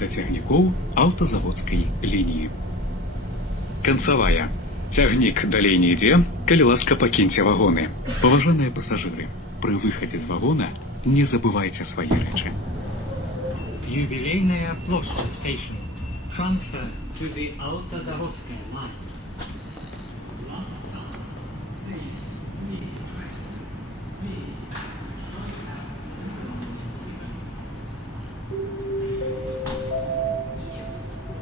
да цягнікоў аўтазаводскай лініі. Канцавая. Цягнік далей не ідзе, калі ласка, пакіньце вагоны. Паважаныя пасажыры, пры выхадзе з вагона не забывайце свае рэчы. Юбилейная площадь station. Transfer to the Altazavotskaya line.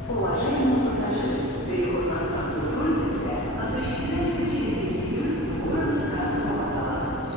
Уважаемые пассажиры, переход на станцию Троицкая осуществляется через вестибюль в город Красного Вокзала.